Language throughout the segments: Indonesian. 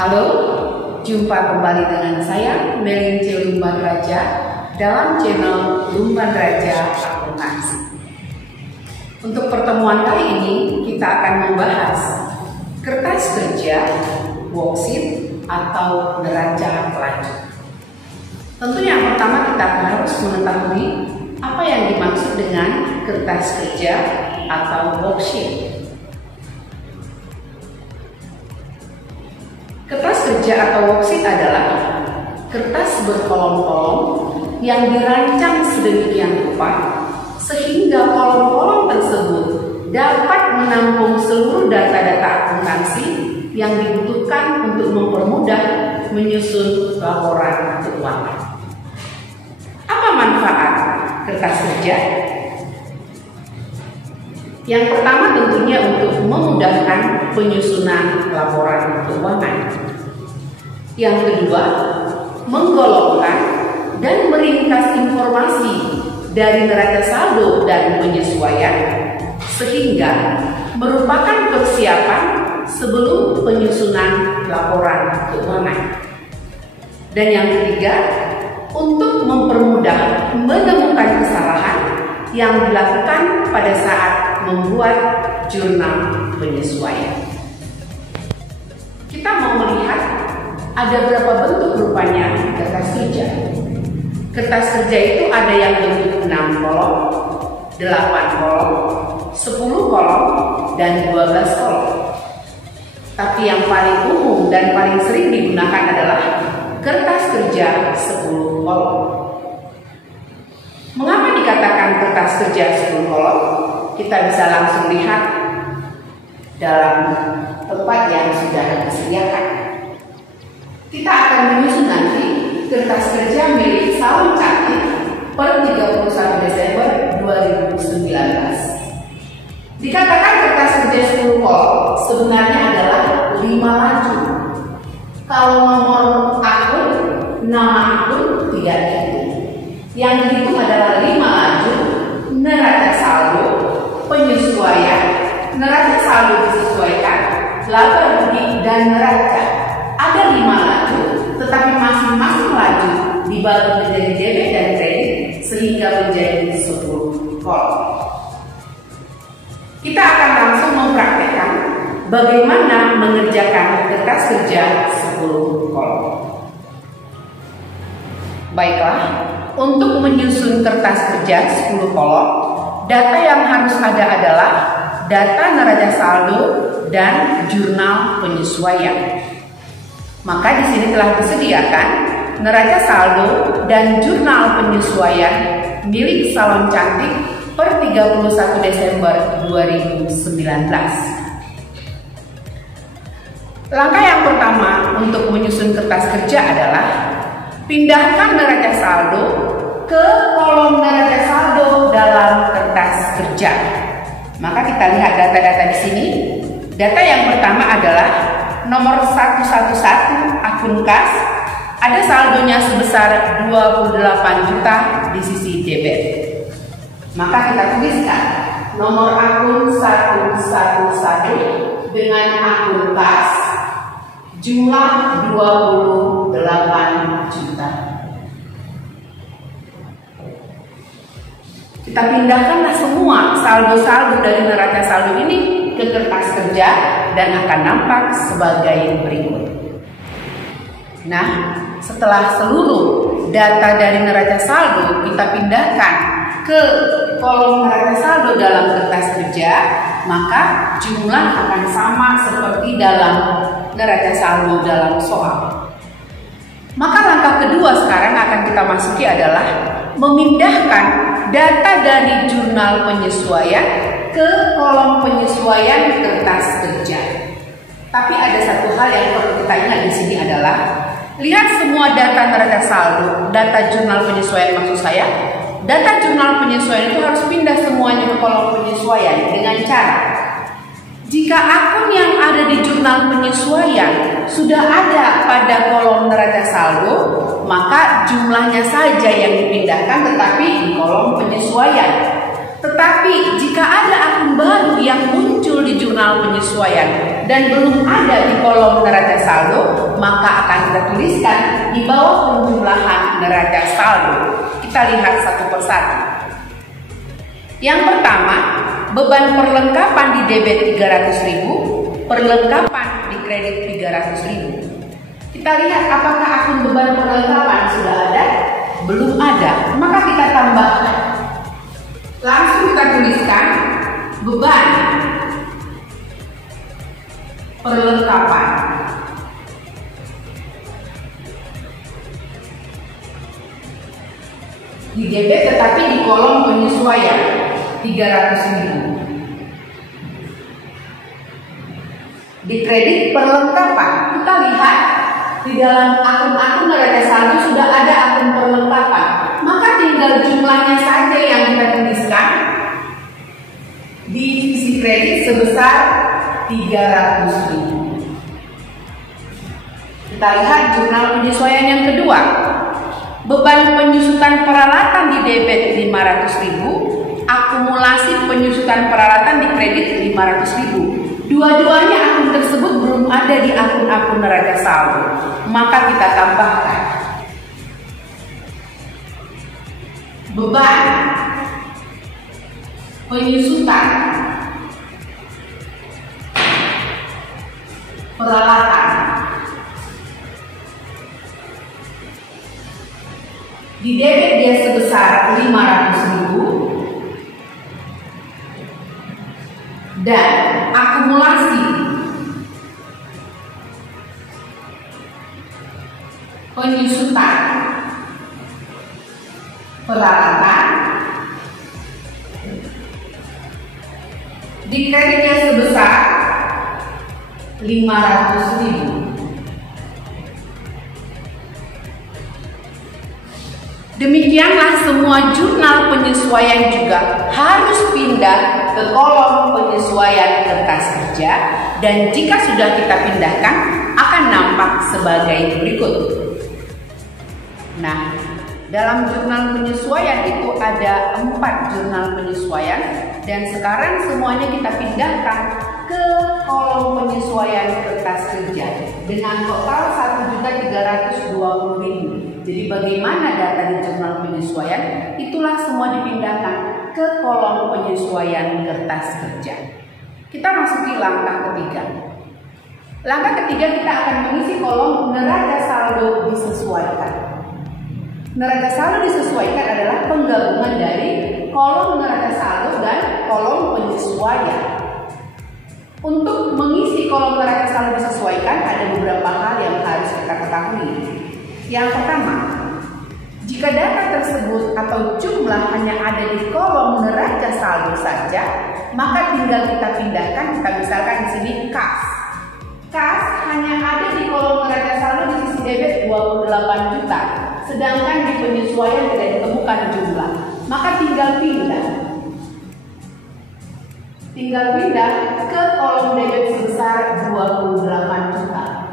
Halo, jumpa kembali dengan saya Melince Lumban Raja dalam channel Lumban Raja Akuntansi. Untuk pertemuan kali ini kita akan membahas kertas kerja, worksheet atau neraca lanjut. Tentu yang pertama kita harus mengetahui apa yang dimaksud dengan kertas kerja atau worksheet. Kertas kerja atau worksheet adalah kertas berkolom-kolom yang dirancang sedemikian rupa sehingga kolom-kolom tersebut dapat menampung seluruh data-data akuntansi yang dibutuhkan untuk mempermudah menyusun laporan keuangan. Apa manfaat kertas kerja? Yang pertama tentunya untuk memudahkan penyusunan laporan keuangan. Yang kedua, menggolongkan dan meringkas informasi dari neraca saldo dan penyesuaian sehingga merupakan persiapan sebelum penyusunan laporan keuangan. Dan yang ketiga, untuk mempermudah menemukan kesalahan yang dilakukan pada saat membuat jurnal penyesuaian. Kita mau melihat ada berapa bentuk rupanya kertas kerja. Kertas kerja itu ada yang bentuk 6 kolom, 8 kolom, 10 kolom, dan 12 kolom. Tapi yang paling umum dan paling sering digunakan adalah kertas kerja 10 kolom. Mengapa dikatakan kertas kerja 10 kolom? Kita bisa langsung lihat dalam tempat yang sudah disediakan. Kita akan menyusun nanti kertas kerja milik Salon Cantik per 31 Desember 2019. Dikatakan kertas kerja 10 kolom sebenarnya adalah 5 laju. Kalau nomor akun, nama akun tidak dihitung. Yang dihitung adalah 5 laju, neraca saldo, penyesuaian, neraca saldo disesuaikan, laba rugi, dan neraca. Ada 5 laju, tetapi masing-masing laju dibagi menjadi debit dan kredit sehingga menjadi 10 kolom. Kita akan langsung mempraktekkan bagaimana mengerjakan kertas kerja 10 kolom. Baiklah, untuk menyusun kertas kerja 10 kolom, data yang harus ada adalah data neraca saldo dan jurnal penyesuaian. Maka di sini telah disediakan neraca saldo dan jurnal penyesuaian milik Salon Cantik per 31 Desember 2019. Langkah yang pertama untuk menyusun kertas kerja adalah pindahkan neraca saldo ke kolom neraca saldo dalam kertas kerja. Maka kita lihat data-data di sini. Data yang pertama adalah nomor 111 akun kas, ada saldonya sebesar 28 juta di sisi debit. Maka kita tuliskan nomor akun 111 dengan akun kas jumlah 28 juta. Kita pindahkanlah semua saldo-saldo dari neraca saldo ini ke kertas kerja dan akan nampak sebagai berikut. Nah, setelah seluruh data dari neraca saldo kita pindahkan ke kolom neraca saldo dalam kertas kerja, maka jumlah akan sama seperti dalam neraca saldo dalam soal. Maka langkah kedua sekarang akan kita masuki adalah memindahkan data dari jurnal penyesuaian ke kolom penyesuaian kertas kerja. Tapi ada satu hal yang perlu kita ingat di sini adalah lihat semua data neraca saldo, data jurnal penyesuaian maksud saya. Data jurnal penyesuaian itu harus pindah semuanya ke kolom penyesuaian dengan cara jika akun yang ada di jurnal penyesuaian sudah ada pada kolom neraca saldo, maka jumlahnya saja yang dipindahkan tetapi di kolom penyesuaian. Tetapi jika ada akun baru yang muncul di jurnal penyesuaian dan belum ada di kolom neraca saldo, maka akan kita tuliskan di bawah penjumlahan neraca saldo. Kita lihat satu persatu. Yang pertama, beban perlengkapan di debit 300.000, perlengkapan di kredit 300.000. Kita lihat apakah akun beban perlengkapan sudah ada? Belum ada, maka kita tambahkan. Langsung kita tuliskan beban perlengkapan di debit tetapi di kolom penyesuaian 300.000. Di kredit perlengkapan, kita lihat di dalam akun-akun neraca saldo sudah ada akun perlengkapan, maka tinggal jumlahnya saja yang kita tuliskan di sisi kredit sebesar 300.000. Kita lihat jurnal penyesuaian yang kedua. Beban penyusutan peralatan di debit 500.000, akumulasi penyusutan peralatan di kredit 500.000. Dua-duanya akun tersebut belum ada di akun-akun neraca saldo, maka kita tambahkan beban penyusutan peralatan di debit dia sebesar 500.000 dan akumulasi penyusutan peralatan di kreditnya sebesar 500.000. Demikianlah semua jurnal penyesuaian juga harus pindah ke kolom penyesuaian kertas kerja, dan jika sudah kita pindahkan akan nampak sebagai berikut. Nah, dalam jurnal penyesuaian itu ada 4 jurnal penyesuaian, dan sekarang semuanya kita pindahkan ke kolom penyesuaian kertas kerja dengan total 1.320.000. Jadi bagaimana data di jurnal penyesuaian? Itulah semua dipindahkan ke kolom penyesuaian kertas kerja. Kita masuki langkah ketiga. Langkah ketiga kita akan mengisi kolom neraca saldo disesuaikan. Neraca saldo disesuaikan adalah penggabungan dari kolom neraca saldo dan kolom penyesuaian. Untuk mengisi kolom neraca saldo disesuaikan ada beberapa hal yang harus kita ketahui. Yang pertama, jika data tersebut atau jumlah hanya ada di kolom neraca saldo saja, maka tinggal kita pindahkan. Kita misalkan di sini kas. Kas hanya ada di kolom neraca saldo di sisi debit 28 juta, sedangkan di penyesuaian tidak ditemukan jumlah. Maka tinggal pindah. Ke kolom debit sebesar 28 juta.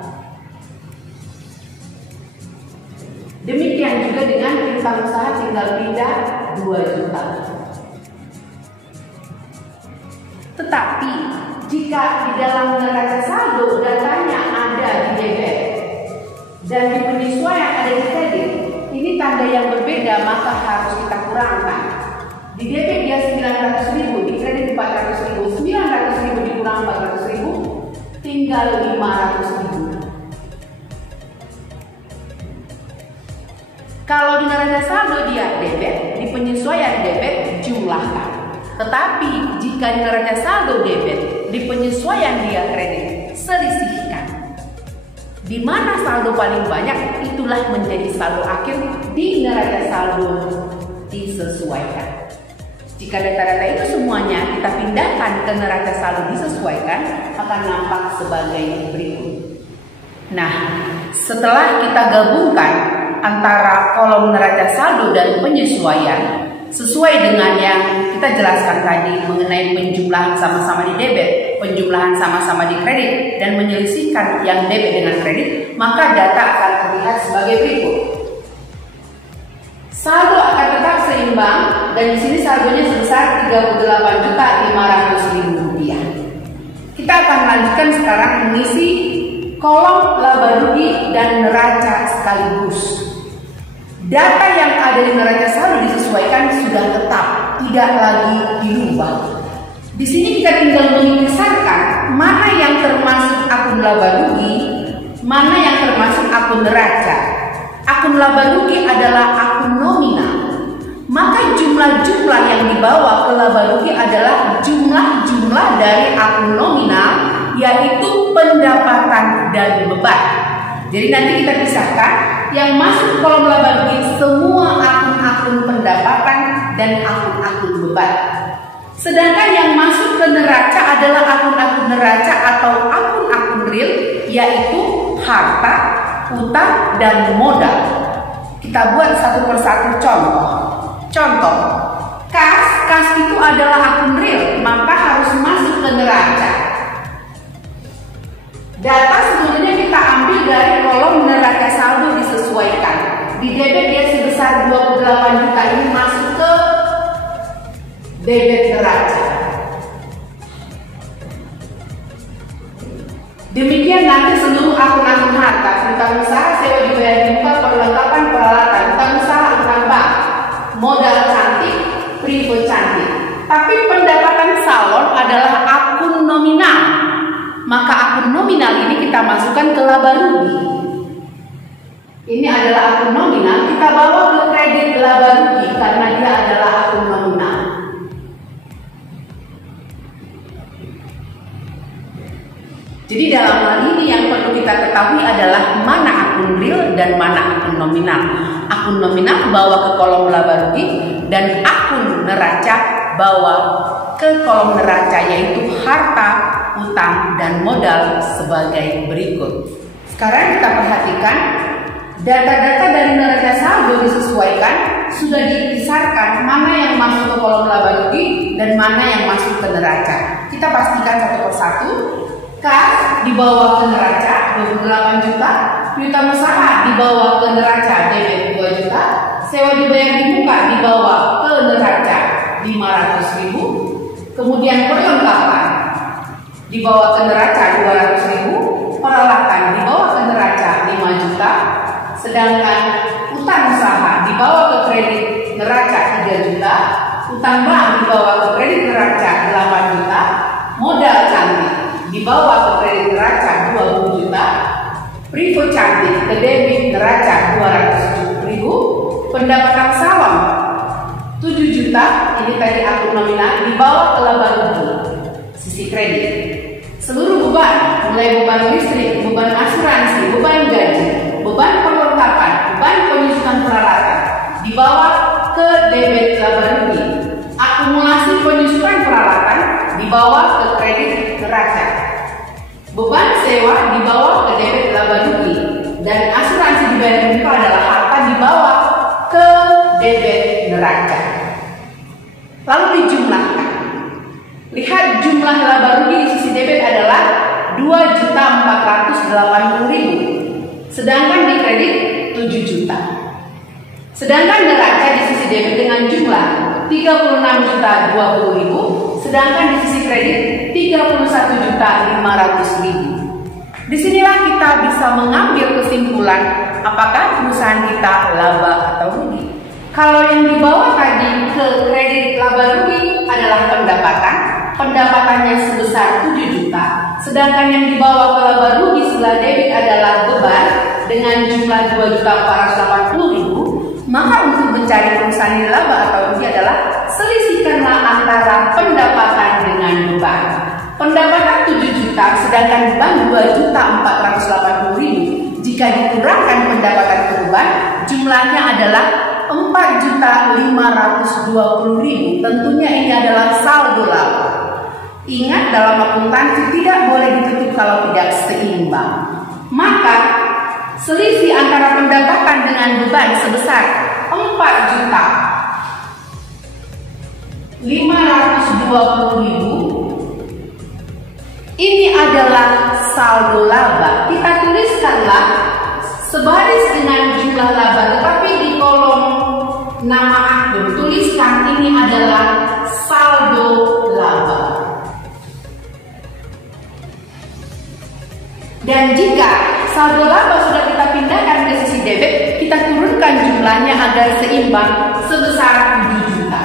Demikian juga dengan piutang usaha, tinggal pindah 2 juta. Tetapi jika di dalam neraca saldo datanya ada di debit dan di penyesuaian ada di kredit, ini tanda yang berbeda, maka harus kita kurangkan. Di debit dia 900.000, di kredit 400.000. 900.000 dikurang 400.000 tinggal 500.000. Kalau di neraca saldo dia debit, di penyesuaian debit jumlahkan. Tetapi jika di neraca saldo debit, di penyesuaian dia kredit, selisihkan. Di mana saldo paling banyak, itulah menjadi saldo akhir di neraca saldo disesuaikan. Jika data-data itu semuanya kita pindahkan ke neraca saldo disesuaikan, akan nampak sebagai berikut. Nah, setelah kita gabungkan antara kolom neraca saldo dan penyesuaian sesuai dengan yang kita jelaskan tadi mengenai penjumlahan sama-sama di debit, penjumlahan sama-sama di kredit, dan menyelisihkan yang debit dengan kredit, maka data akan terlihat sebagai berikut. Saldo akan tetap seimbang dan di sini saldonya sebesar 38.500.000 rupiah. Kita akan lanjutkan sekarang mengisi kolom laba rugi dan neraca sekaligus. Data yang ada di neraca saldo disesuaikan sudah tetap, tidak lagi dirubah. Di sini kita tinggal mengisahkan mana yang termasuk akun laba rugi, mana yang termasuk akun neraca. Akun laba rugi adalah akun nominal. Maka jumlah-jumlah yang dibawa ke laba rugi adalah jumlah-jumlah dari akun nominal, yaitu pendapatan dan beban. Jadi nanti kita pisahkan yang masuk kolom laba rugi semua akun-akun pendapatan dan akun-akun beban. Sedangkan yang masuk ke neraca adalah akun-akun neraca atau akun-akun real, yaitu harta, utang, dan modal. Kita buat satu persatu contoh. Contoh, kas itu adalah akun real, maka harus masuk ke neraca. Data sebenarnya kita ambil dari kolom neraca saldo disesuaikan. Di debit dia sebesar 28 juta, ini masuk ke debit neraca. Demikian nanti seluruh akun-akun harta, utang usaha, sewa dibayar di muka, perlengkapan peralatan, utang usaha, utang bank, modal cantik, privo cantik. Tapi pendapatan salon adalah akun nominal. Maka akun nominal ini kita masukkan ke laba rugi. Ini adalah akun nominal, kita bawa ke kredit laba rugi karena dia adalah akun nominal. Jadi dalam hal ini yang perlu kita ketahui adalah mana akun real dan mana akun nominal. Akun nominal bawa ke kolom laba rugi dan akun neraca bawa ke kolom neraca, yaitu harta, utang, dan modal sebagai berikut. Sekarang kita perhatikan data-data dari neraca saldo disesuaikan, sudah dipisahkan mana yang masuk ke kolom laba rugi dan mana yang masuk ke neraca. Kita pastikan satu persatu. Kas dibawa ke neraca 28 juta, piutang usaha dibawa ke neraca debit 2 juta, sewa dibayar di muka dibawa ke neraca 500.000, kemudian perlengkapan dibawa ke neraca 200.000, peralatan dibawa ke neraca 5 juta, sedangkan utang usaha dibawa ke kredit neraca 3 juta, utang bank dibawa ke kredit neraca 8 juta, modal cantik dibawa ke kredit neraca 20 juta, privo cantik ke debit neraca 200.000, pendapatan salon 7 juta, ini tadi akun nominal, dibawa ke laba rugi sisi kredit. Seluruh beban, mulai beban listrik, beban asuransi, beban gaji, beban perlengkapan, beban penyusunan peralatan, dibawa ke debit laba rugi. Akumulasi penyusunan peralatan dibawa ke kredit neraca. Beban sewa dibawa ke debit laba rugi dan asuransi dibayar di muka adalah harta dibawa ke debit neraca. Lalu dijumlahkan. Lihat jumlah laba rugi di sisi debit adalah 2.480.000, sedangkan di kredit 7 juta. Sedangkan neraca di sisi debit dengan jumlah 36.020.000, sedangkan di sisi kredit 31.500.000. Disinilah kita bisa mengambil kesimpulan apakah perusahaan kita laba atau rugi. Kalau yang dibawa tadi ke kredit laba rugi adalah pendapatannya sebesar 7 juta, sedangkan yang dibawa ke laba rugi setelah debit adalah beban dengan jumlah 2.480.000. Maka untuk mencari perusahaan yang laba atau rugi adalah selisihkanlah antara pendapatan dengan beban. Pendapatan 7 juta sedangkan beban 2.480.000. Jika dikurangkan pendapatan ke beban, jumlahnya adalah 4.520.000. Tentunya ini adalah saldo laba. Ingat, dalam akuntansi tidak boleh ditutup kalau tidak seimbang. Maka selisih antara pendapatan dengan beban sebesar 4.520.000. Ini adalah saldo laba. Kita tuliskanlah sebaris dengan jumlah laba, tetapi di kolom nama akun tuliskan ini adalah saldo laba. Dan jika saldo laba sudah kita pindahkan ke sisi debit, kita turunkan jumlahnya agar seimbang sebesar 7 juta.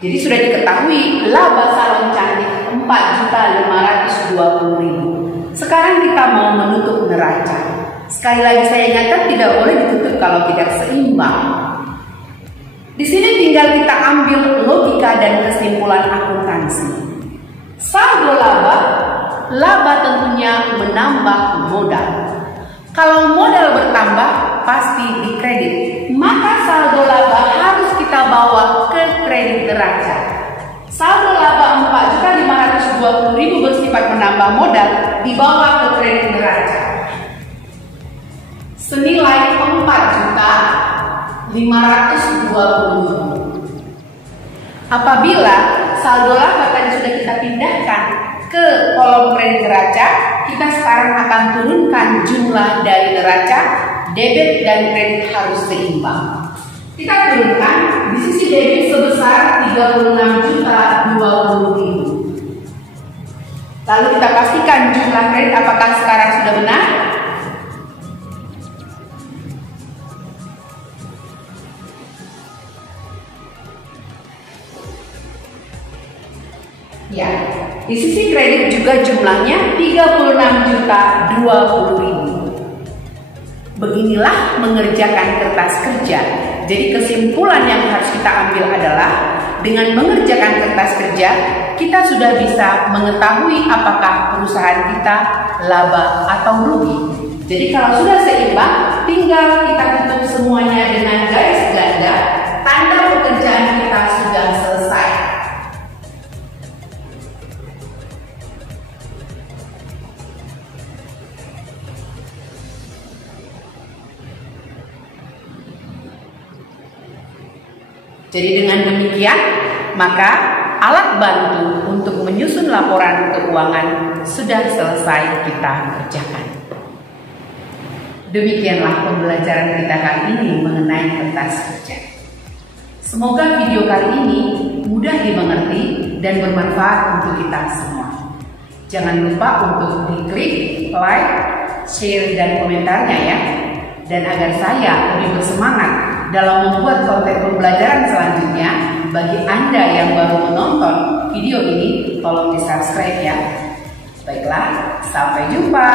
Jadi sudah diketahui laba salon cantik 4.520.000. Sekarang kita mau menutup neraca. Sekali lagi saya ingatkan, tidak boleh ditutup kalau tidak seimbang. Di sini tinggal kita ambil logika dan kesimpulan akuntansi. Saldo laba tentunya menambah modal. Kalau modal bertambah pasti dikredit, maka saldo laba harus kita bawa ke kredit neraca. Saldo laba 4.520.000 bersifat menambah modal dibawa ke kredit neraca senilai 4.520.000. Apabila saldo laba tadi sudah kita pindahkan ke kolom kredit neraca, kita sekarang akan turunkan jumlah dari neraca. Debit dan kredit harus seimbang. Kita turunkan di sisi debit sebesar 36.020.000. Lalu kita pastikan jumlah kredit apakah sekarang sudah benar. Ya, di sisi kredit juga jumlahnya 36.020.000. Beginilah mengerjakan kertas kerja. Jadi kesimpulan yang harus kita ambil adalah dengan mengerjakan kertas kerja, kita sudah bisa mengetahui apakah perusahaan kita laba atau rugi. Jadi kalau sudah seimbang, tinggal kita tutup semuanya dengan garis ganda, tanda pekerjaan kita sudah selesai. Jadi dengan demikian, maka alat bantu untuk menyusun laporan keuangan sudah selesai kita kerjakan. Demikianlah pembelajaran kita kali ini mengenai kertas kerja. Semoga video kali ini mudah dimengerti dan bermanfaat untuk kita semua. Jangan lupa untuk diklik like, share, dan komentarnya ya. Dan agar saya lebih bersemangat dalam membuat konten pembelajaran selanjutnya, bagi Anda yang baru menonton video ini, tolong di subscribe ya. Baiklah, sampai jumpa.